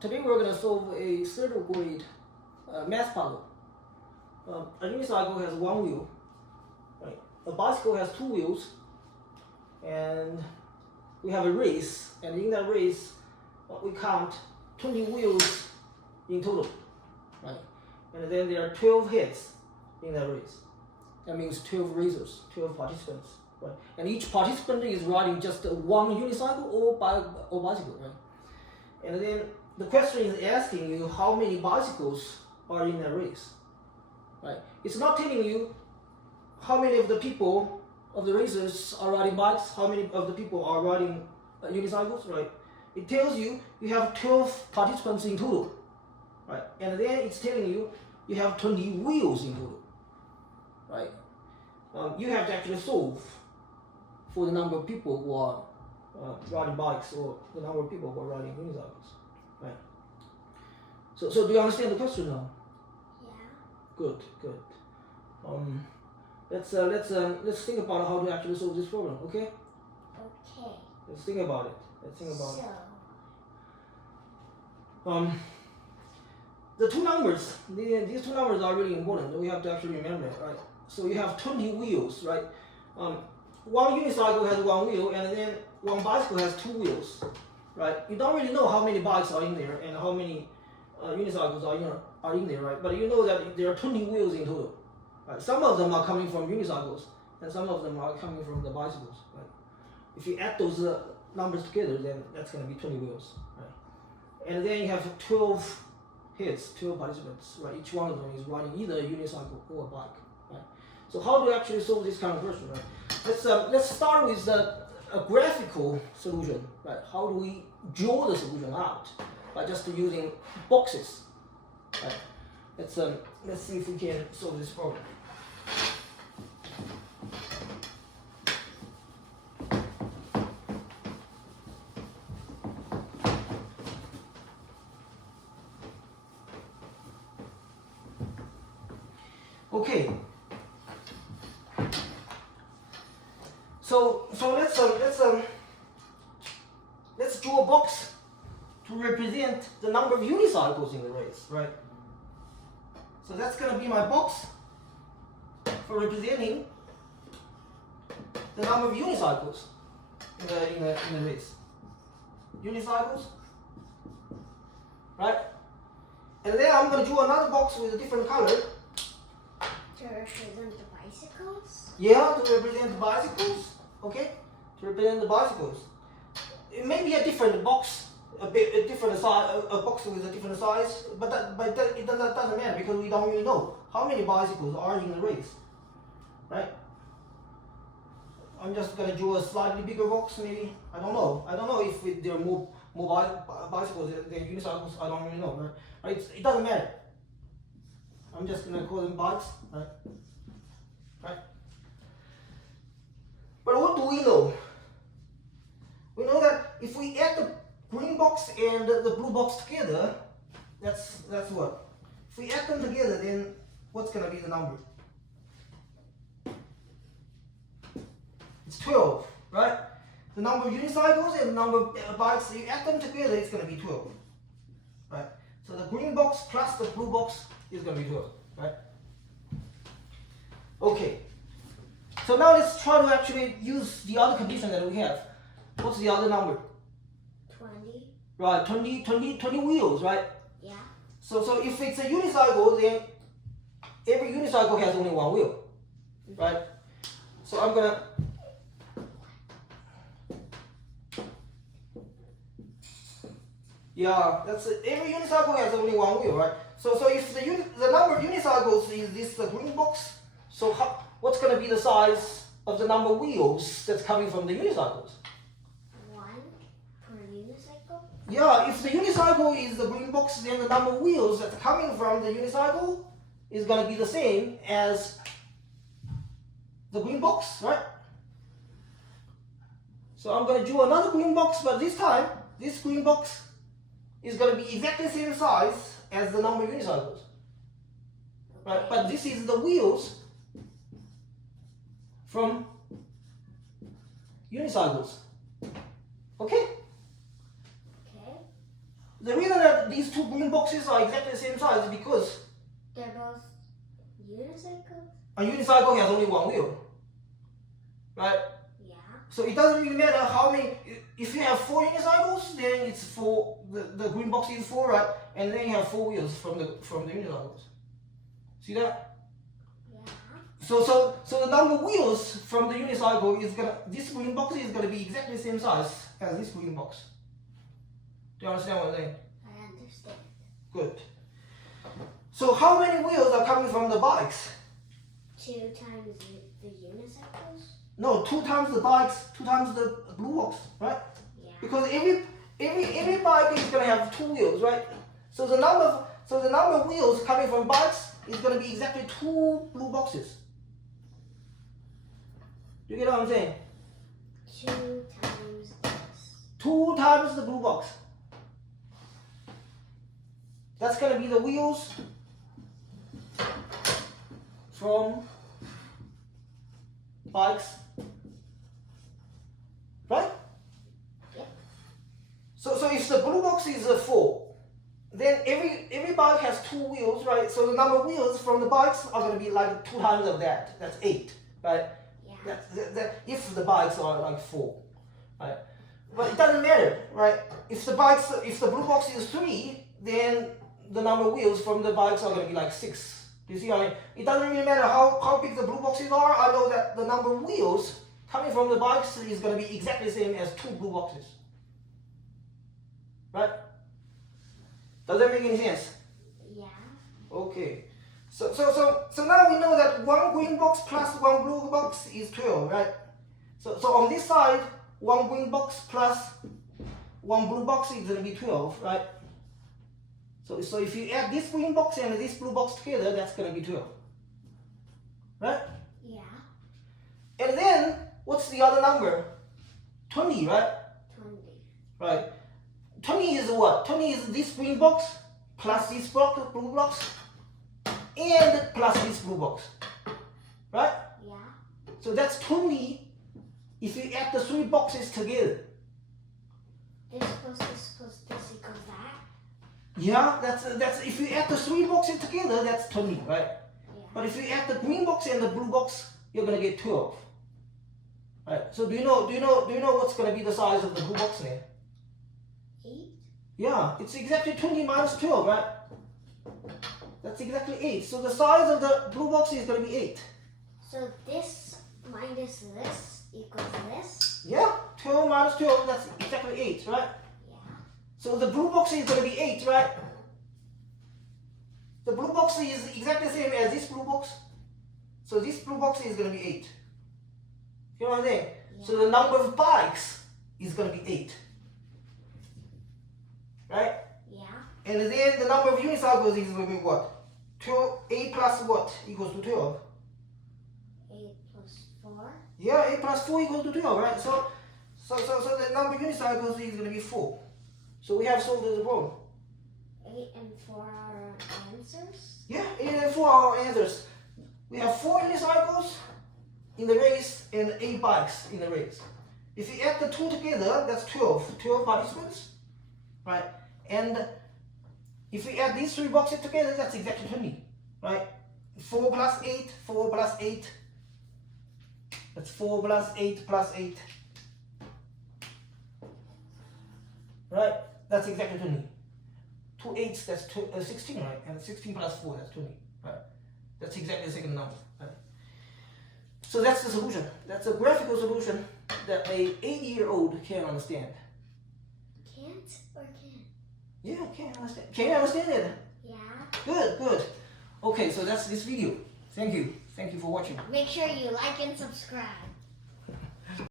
Today we're going to solve a third grade math puzzle. A unicycle has one wheel, right? A bicycle has two wheels, and we have a race. And in that race, we count 20 wheels in total, right? And then there are 12 heads in that race. That means 12 racers, 12 participants, right? And each participant is riding just one unicycle or bicycle, right? And then the question is asking you how many bicycles are in a race, right? It's not telling you how many of the people of the racers are riding bikes, how many of the people are riding unicycles, right? It tells you you have 12 participants in total, right? And then it's telling you you have 20 wheels in total, right? You have to actually solve for the number of people who are riding bikes or the number of people who are riding unicycles, right? So do you understand the question now? Yeah. Good. Let's think about how to actually solve this problem, okay? Okay. Let's think about it. The two numbers, these two numbers are really important. We have to actually remember it, right? So you have 20 wheels, right? One unicycle has one wheel, and then one bicycle has two wheels, right? You don't really know how many bikes are in there and how many unicycles are in there, right? But you know that there are 20 wheels in total, right? Some of them are coming from unicycles, and some of them are coming from the bicycles, right? If you add those numbers together, then that's going to be 20 wheels, right? And then you have 12 heads, 12 participants, right? Each one of them is riding either a unicycle or a bike, right? So how do you actually solve this kind of question, right? Let's start with a graphical solution, right? How do we draw the solution out by just using boxes, right? Let's see if we can solve this problem. Okay. So let's draw a box to represent the number of unicycles in the race, right? So that's going to be my box for representing the number of unicycles in the race. Unicycles, right? And then I'm going to draw another box with a different color. To represent the bicycles? Yeah, to represent the bicycles. Okay, to represent the bicycles. It may be a different box, a different size, a box with a different size, but it doesn't matter because we don't really know how many bicycles are in the race, right? I'm just gonna draw a slightly bigger box, maybe. I don't know if there are more bicycles than unicycles. I don't really know, right? It doesn't matter. I'm just gonna call them bikes, right? But what do we know? We know that if we add the green box and the blue box together, that's what? If we add them together, then what's gonna be the number? It's 12, right? The number of unicycles and the number of bikes, you add them together, it's gonna be 12, right? So the green box plus the blue box is gonna be 12, right? Okay. So now let's try to actually use the other condition that we have. What's the other number? 20. Right, 20 wheels, right? Yeah. So if it's a unicycle, then every unicycle has only one wheel, right? So I'm gonna every unicycle has only one wheel, right? So if the number of unicycles is this green box, so what's going to be the size of the number of wheels that's coming from the unicycles? 1 per unicycle? Yeah, if the unicycle is the green box, then the number of wheels that's coming from the unicycle is going to be the same as the green box, right? So I'm going to draw another green box, but this time, this green box is going to be exactly the same size as the number of unicycles, right? But this is the wheels from unicycles. Okay? Okay. The reason that these two green boxes are exactly the same size is because They're both unicycles? a unicycle has only one wheel, right? Yeah. So it doesn't really matter how many. If you have 4 unicycles, then it's 4. The green box is 4, right? And then you have 4 wheels from the unicycles. See that? Yeah. So the number of wheels from the unicycle is gonna. This green box is gonna be exactly the same size as this green box. Do you understand what I'm saying? I understand. Good. So how many wheels are coming from the bikes? 2 times the unicycles? No, 2 times the bikes, 2 times the blue box, right? Yeah. Because every bike is gonna have 2 wheels, right? So the number of wheels coming from bikes is gonna be exactly 2 blue boxes. You get what I'm saying? 2 times this. 2 times the blue box. That's gonna be the wheels from bikes, right? Yep. So if the blue box is 4, then every bike has 2 wheels, right? So the number of wheels from the bikes are gonna be like 2 times of that. That's 8, right? Yeah. That if the bikes are like 4, right? But it doesn't matter, right? If the blue box is 3, then the number of wheels from the bikes are gonna be like 6. Do you see what I mean? It doesn't really matter how big the blue boxes are. I know that the number of wheels coming from the bikes is gonna be exactly the same as 2 blue boxes, right? Does that make any sense? Yeah. Okay. So now we know that 1 green box plus 1 blue box is 12, right? So on this side, 1 green box plus 1 blue box is gonna be 12, right? So if you add this green box and this blue box together, that's gonna be 12, right? Yeah. And then what's the other number? 20, right? 20. Right. 20 is what? 20 is this green box plus this blue box and plus this blue box, right? Yeah. So that's 20 if you add the 3 boxes together. This plus this plus this equals that? Yeah, that's if you add the 3 boxes together, that's 20, right? Yeah. But if you add the green box and the blue box, you're gonna get 12. Right. So do you know what's gonna be the size of the blue box there? 8? Yeah, it's exactly 20 minus 12, right? That's exactly 8. So the size of the blue box is gonna be 8. So this minus this equals this? Yeah, 12 minus 12, that's exactly 8, right? Yeah. So the blue box is going to be 8, right? The blue box is exactly the same as this blue box. So this blue box is going to be 8. You know what I'm saying? Yeah. So the number of bikes is going to be 8. Right? Yeah. And then the number of unicycles is going to be what? 12, 8 plus what equals to 12? 8 plus 4? Yeah, 8 plus 4 equals to 12, right? So the number of unicycles is going to be 4. So we have solved the problem. 8 and 4 are our answers? Yeah, 8 and 4 are our answers. We have 4 unicycles in the race and 8 bikes in the race. If you add the 2 together, that's 12. 12 participants, right? And if we add these 3 boxes together, that's exactly 20, right? 4 plus 8, 4 plus 8. That's 4 plus 8 plus 8. Right? That's exactly 20. 2 8s, that's 16, right? And 16 plus 4, that's 20, right? That's exactly the second number, right? So that's the solution. That's a graphical solution that a 8-year-old can understand. Can't or can? Yeah, can understand. Can you understand it? Yeah. Good, good. Okay, so that's this video. Thank you. Thank you for watching. Make sure you like and subscribe.